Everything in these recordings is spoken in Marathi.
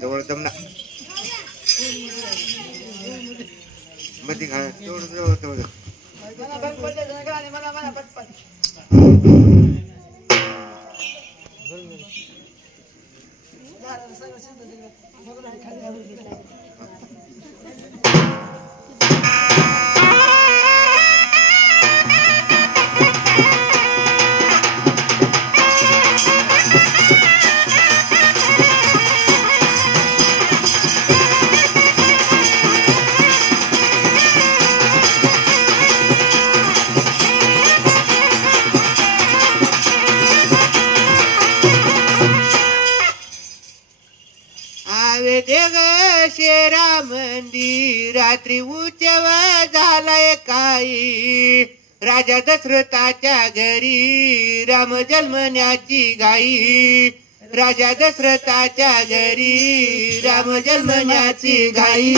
जवळ जमना मध्ये घाल जवळ रात्री उत्सव झालाय काही राजा दशरथाच्या घरी राम जन्मण्याची घाई राजा दशरथाच्या घरी राम जन्मण्याची घाई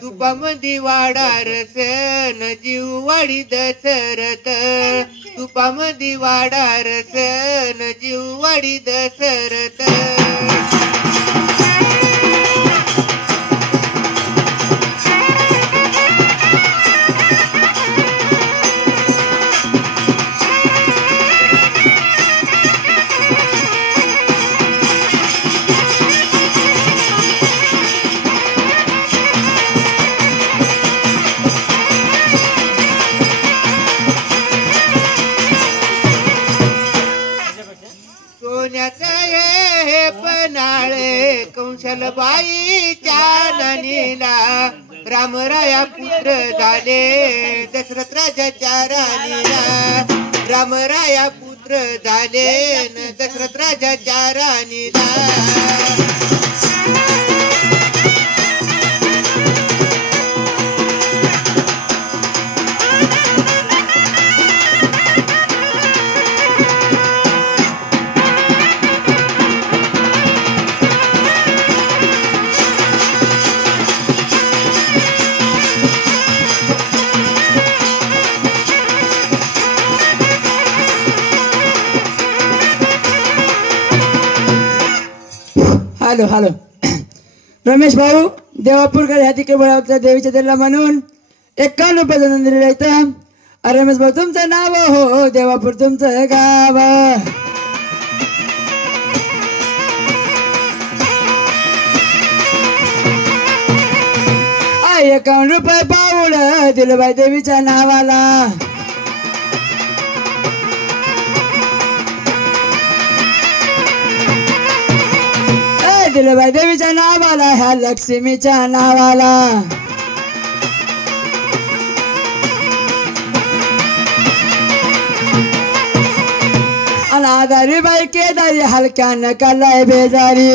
तुपामंदी वाडारस न जीव वाडी दशरथ तुपामंदी वाडारस न जीव वाडी दशरथ बाईच्या ननीला रामराया पुत्र झाले दशरथ राजाच्या राणीला रामराया पुत्र झाले दशरथ राजाच्या राणीला हॅलो हॅलो रमेश भाऊ देवापूरकर ह्या ठिकाणी बोलावता देवीच्या देवाला म्हणून 51 रुपयाचा नंद दिलेला इथं रमेश भाऊ तुमचं नाव हो देवापूर तुमचं गाव 51 रुपये पाऊल दिलं बाई देवीच्या नावाला दिलं बाई देवीच्या नावाला ह्या लक्ष्मीच्या नावाला अनादारी बाई केदारी हलक्यानं कालाय बेजारी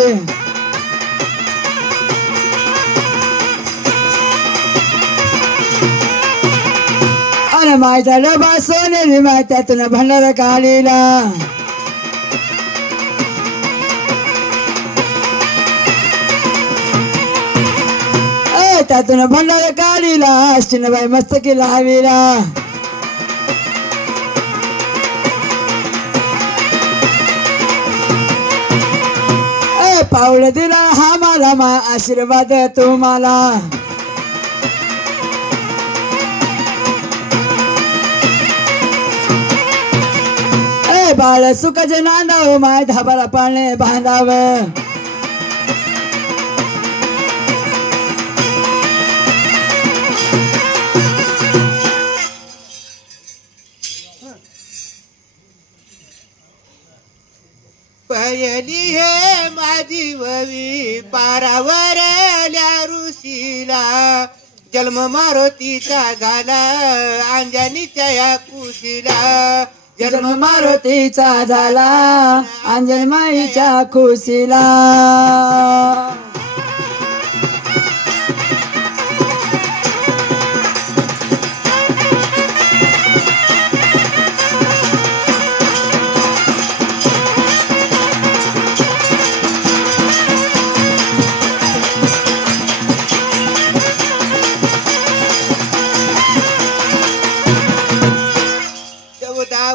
अन मायचा डबा सोनेरी माय त्यातून भंडार काढीला त्यातून भंडार काढीला अष्टीनबाई मस्तकी लावीला पाऊल दिला हा मला मा आशीर्वाद तुम्हाला बाळ सुखाचे नांदाव माय धाबाला पाळणे बांधाव पयली हे माझी ववी पारावरल्या ऋषीला जन्म मारुतीचा झाला अंजनीच्या या कुशीला जन्म मारुतीचा झाला अंजनमाईच्या खुशीला.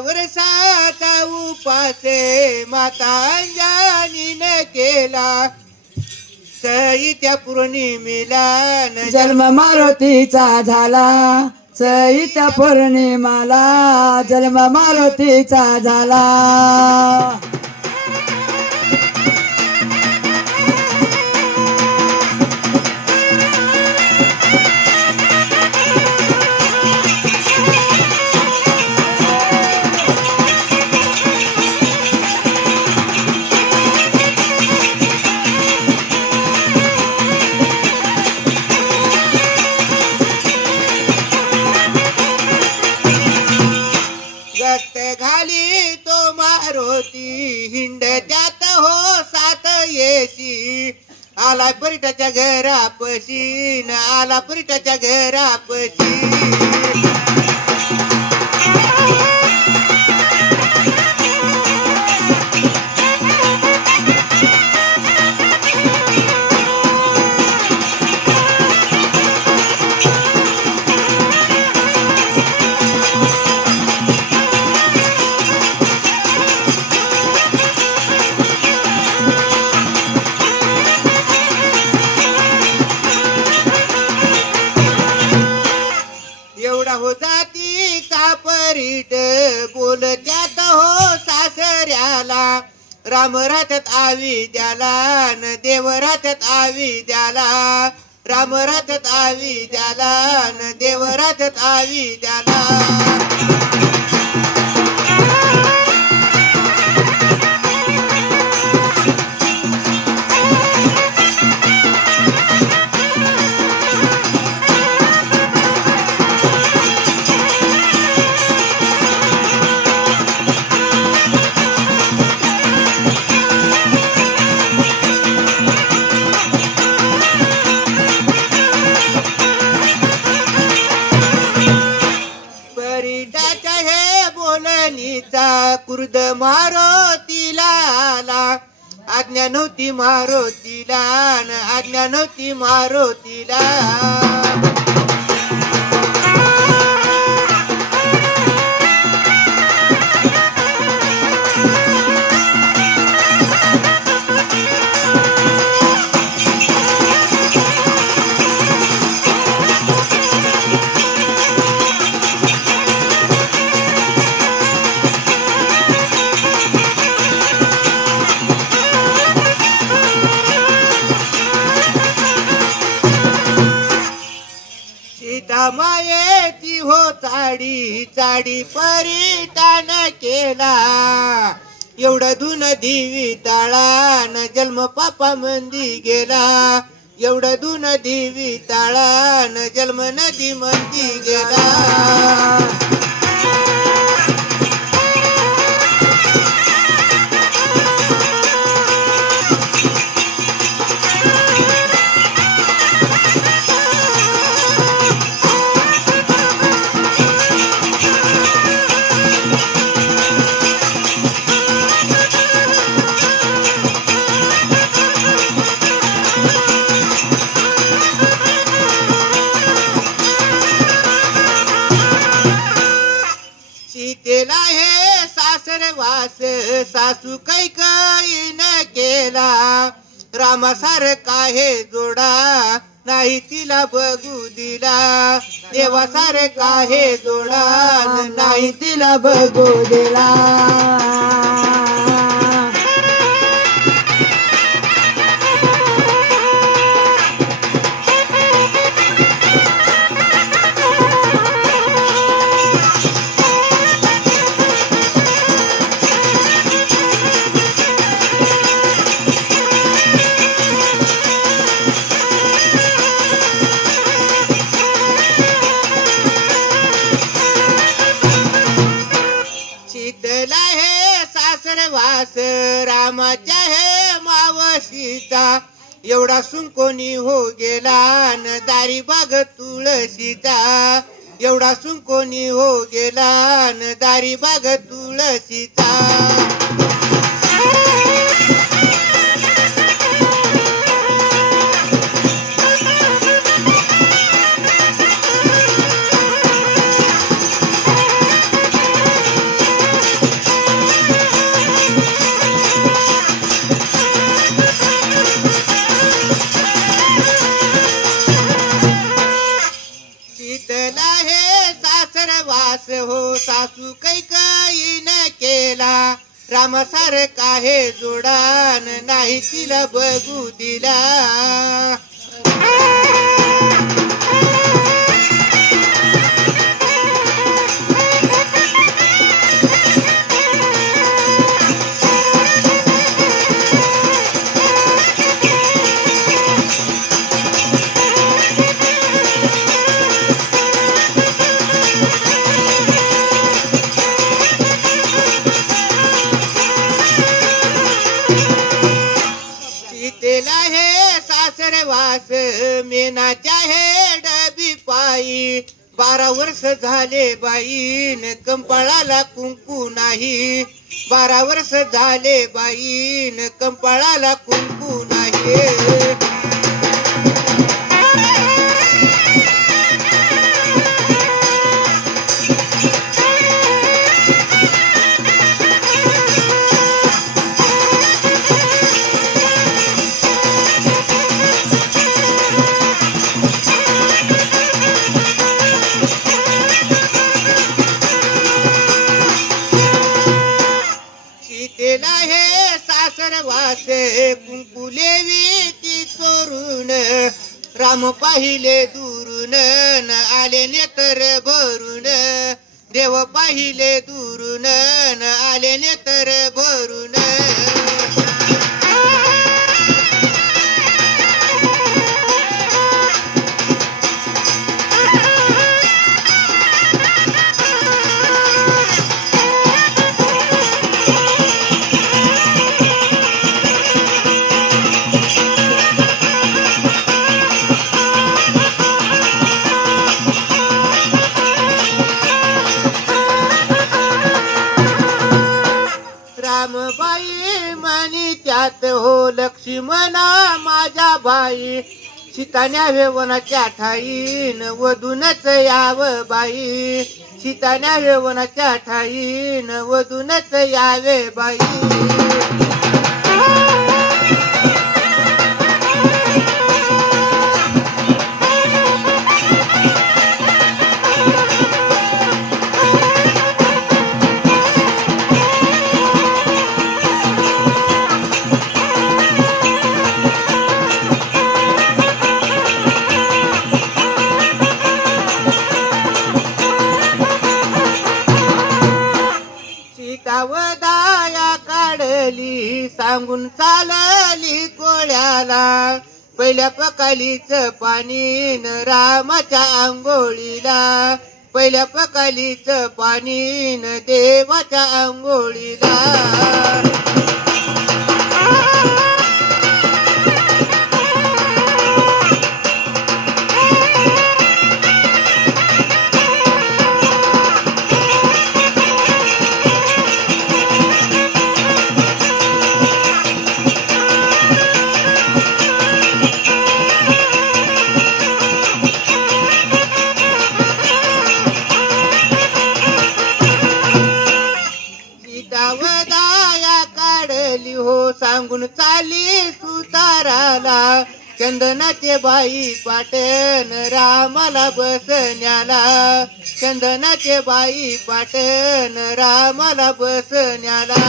वर्षाचा उपासे माता अंजनीने केला चैत्य पौर्णिमेला जन्म मारुतीचा झाला चैत्य पौर्णिमाला जन्म मारुतीचा झाला. घाली तो मारुती हिंड त्यात हो सात येशी आला परिटाच्या घरापशी न आला परिटाच्या घरापशी. हो जाती का परीट बोल त्यात हो सासऱ्याला राम राथत आवी द्याला न देव राथत आवी द्याला राम राथत आवी द्याला न देव राथत आवी द्याला. कुर्द मारुतीला आला आज्ञा नव्हती मारुतीला न आज्ञा नव्हती मारुतीला. मायेची हो चाडी चाडी परितान केला एवढं धुन दिवी ताळा न जन्म पापा मंदी गेला एवढं धुन दिवी ताळा न जन्म नदी मंदी गेला. केला हे सासरे वास सासू कैकईन केला रामासारखा हे जोडा नाही तिला बघू दिला देवासारखा हे जोडा नाही तिला बघू दिला. वास रामाच्या हे मावशीचा एवढा सुंकोनी हो गेला न दारी बाग तुळशीचा एवढा सुंकोनी हो गेला न दारी बाग तुळशीचा शीतला हे सासरवास हो सासू कैकईन केला रामासारखा हे जोडान नाही तिला बघू दिला शीतेला हे सासरवास मेनाच्या हे डबी पायी 12 वर्ष झाले बाईन कंपाळाला कुंकू नाही 12 वर्ष झाले बाईन कंपाळाला कुंकू नाही शीतेला हे सासरवास कुंकुलेवी ती चोरून राम पाहिले दुरून न आले नेतर भरून देव पाहिले दुरून न आले नेतर भरून रामबाई म्हणी त्यात हो लक्ष्मणा माझ्या बाई सीता न्यावे वनाच्या ठाईन वधूनच याव बाई सीता न्यावे वनाच्या ठाईन वधूनच यावे बाई सीतावदाया काढली सांगून चालली कोळ्याला पहिल्या पकालीच पाणी न रामाच्या आंघोळीला पहिल्या पकालीच पाणी न देवाच्या आंघोळीला सीतावदाया काढली हो सांगून चाली सुताराला चंदनाचे बाई पाटण रामाला बसण्याला चंदनाचे बाई पाटण रामाला बसण्याला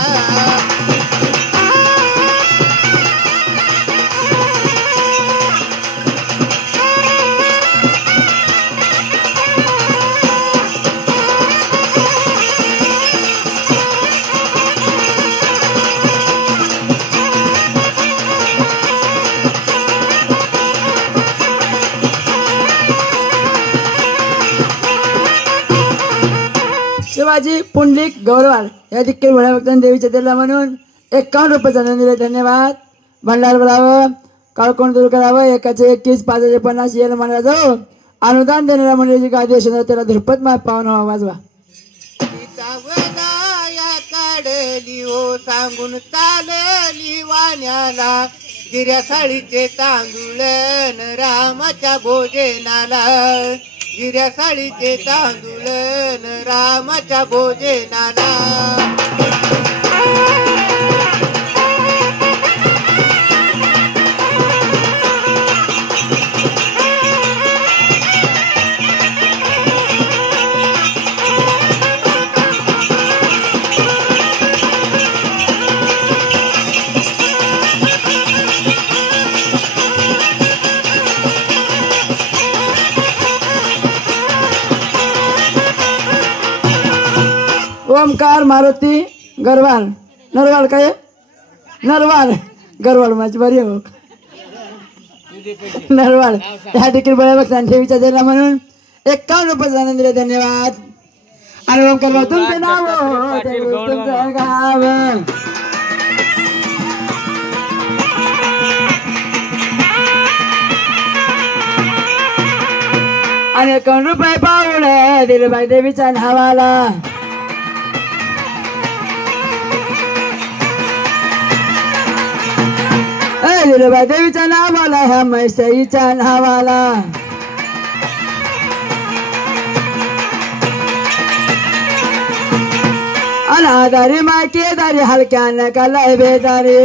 शिवाजी पुंडलिक गौरवाल या देखील भोळ्या भक्तांनी देवीच्या तेला म्हणून 51 रुपयाचा दिले. धन्यवाद. भंडार भरावं, काळकोण दूर करावं, एकाचे 21, 5चे 50 येल म्हणला जाऊ. अनुदान देणाऱ्या मंडळीची गादी असेल त्याला धुरपत माय पावन व्हा वाजवा. काढली हो सांगून चालली वाण्याला, गिऱ्या साळीचे तांदूळन रामाच्या भोजनाला, गिऱ्या साळीचे तांदूळन रामाच्या भोजनाला. ओमकार मारुती गरवाल नरवाल काय नरवाल गरवाल माझी बरी हो नरवाल ह्या देखील बऱ्या भक्तांनी देवीच्या दिला म्हणून 51 रुपयाचा आनंद दिले. धन्यवाद. आणि ओमकार भाऊ तुमचं नाव तुमचं गाव आणि 51 रुपये पाऊल दिले बाई देवीच्या नावाला. दिलबाई देवीच्या नावाला ह्या मैसाईच्या नावाला. अनादारी माकेदारी हलक्या नकाला बेदारी.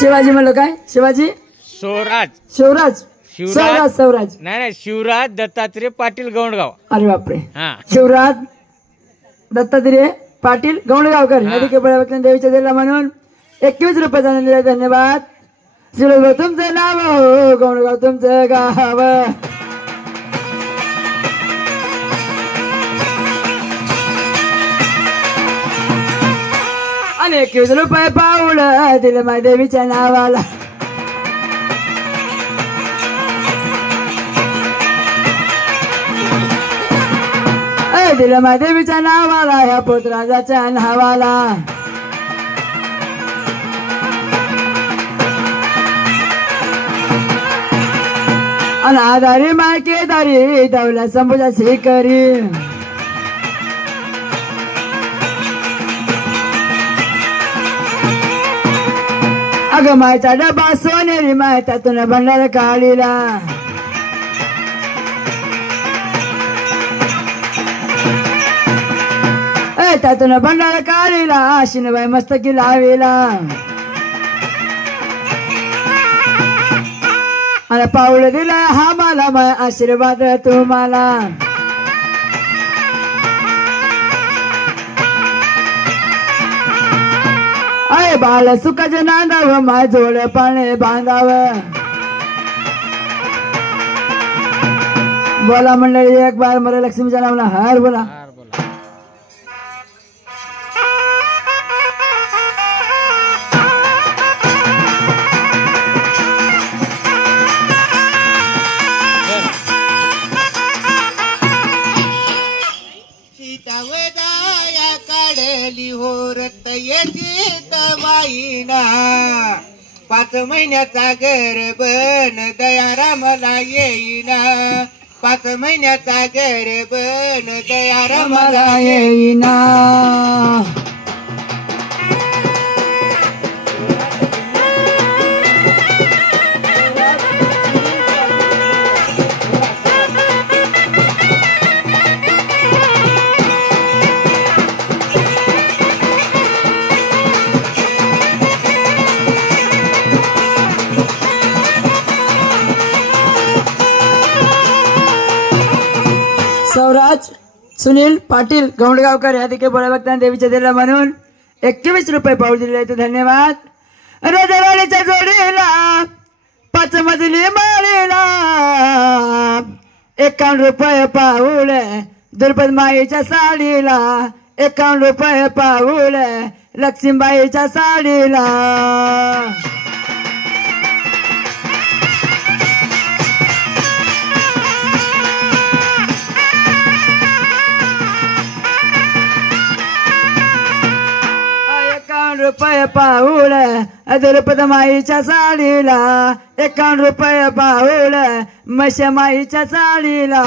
शिवाजी म्हणलं काय शिवाजी स्वराज शिवराज स्वराज नाही शिवराज दत्तात्रय पाटील गौंडगाव. अरे बापरे. हा शिवराज दत्तात्रय पाटील गौंडगावकर या देखील बऱ्या भक्तांनी देवीच्या दिला म्हणून 21 रुपयाचा आनंद दिला. धन्यवाद. शिवराज तुमचं नाव हो गौंडगाव तुमचं गाव. आणि 21 रुपये पाऊल दिले माझ्या देवीच्या नावाला. दिलं माझ्या देवीच्या नावाला ह्या पोतराजाच्या नावाला. अनादारी मायकेदारी दौला संभुजा श्रीकरी. अगं मायचा डबा सोनेरी माय त्यातून भंडार काढीला. त्यातून भंडार काढीला शिनबाई मस्तकी लावीला. आणि पाऊल दिला हा मला माय आशीर्वाद तुम्हाला. अय बाळ सुखाचे नांदाव माय जोड पाने बांधाव. बोला मंडळी एक बार मरे लक्ष्मीच्या नावाला हार बोला. काढली हो रक्त येते माईना. 5 महिन्याचा गर्भण दयारामला येईना. 5 महिन्याचा गर्भण दयारामला येईना. स्वराज सुनील पाटील गौंडगावकर या देखील बऱ्या भक्तांनी देवीच्या दिला म्हणून 21 रुपये पाऊल दिले. धन्यवाद. रजवाडीच्या जोडीला 5 मजली माळीला 51 रुपये पाऊल. द्रुपद माईच्या साडीला 51 रुपये पाऊल. लक्ष्मीबाईच्या साडीला रुपये पाऊल द्रुपद माईच्या साडीला 51 रुपये पाऊल मशा माईच्या साडीला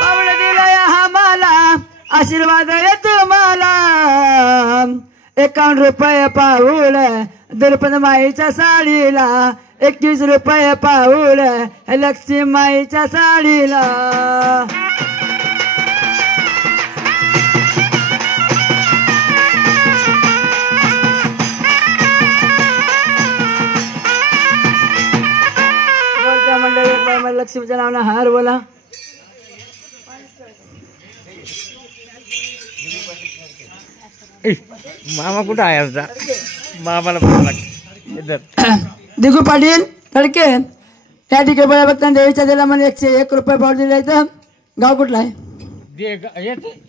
पाऊल दिलाय आम्हाला आशीर्वाद आहे तुम्हाला 51 रुपये पाऊल द्रुपद माईच्या साडीला 21 रुपये पाऊल लक्ष्मी माईच्या साडीला बोलत्या मंडळी लक्ष्मीच्या नावानं हार बोला. मामा कुठं आहे आमचा मामाला बघावं लागतं इधर. दिगू पाटील तडके या ठिकाणी बळा बघताना देवीच्या दिला म्हणे 101 रुपये पाऊल दिला. इथं गाव कुठला आहे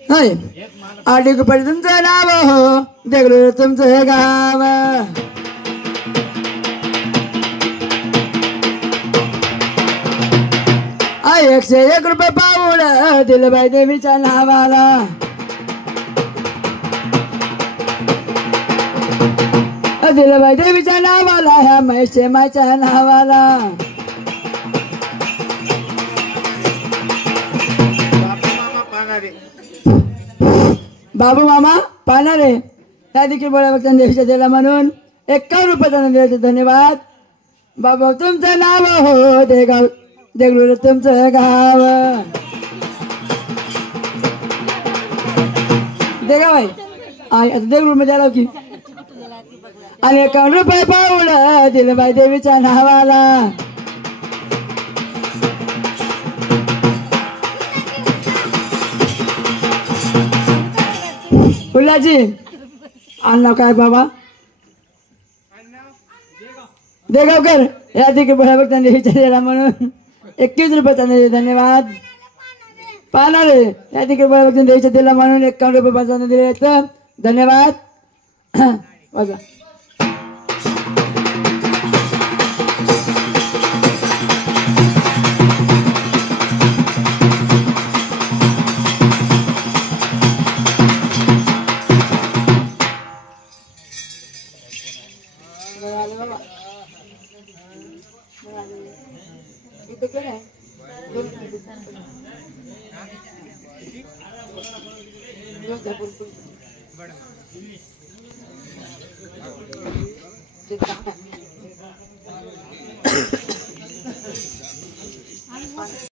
होय दिगू पाटील तुमचं नाव हो देगलूर तुमचं गाव आय 101 रुपये पाऊल दिलं बाई देवीच्या नावाला दिलं बाई देवीच्या नावाला ह्या म्हैसे माच्या नावाला बाबू मामा पाहणारे त्या देखील बळा बघताना देवीच्या दिला म्हणून 51 रुपयाचा दिले. धन्यवाद बाबा. तुमचं नाव हो देगाव देगलूर तुमचं गाव देगाव आहे आता देगलूर मध्ये आलो की आणि 51 रुपये पाऊल दिलं बाई देवीच्या नावाला फुलाजी अण्णा काय बाबा देगावकर या ठिकाणी बळा बघताना देवीच्या दिला म्हणून 21 रुपयाचा धन्यवाद. पाहणारे या ठिकाणी बळा बघताना देवीच्या दिला म्हणून 51 रुपये पासून दिले तर धन्यवाद. बघा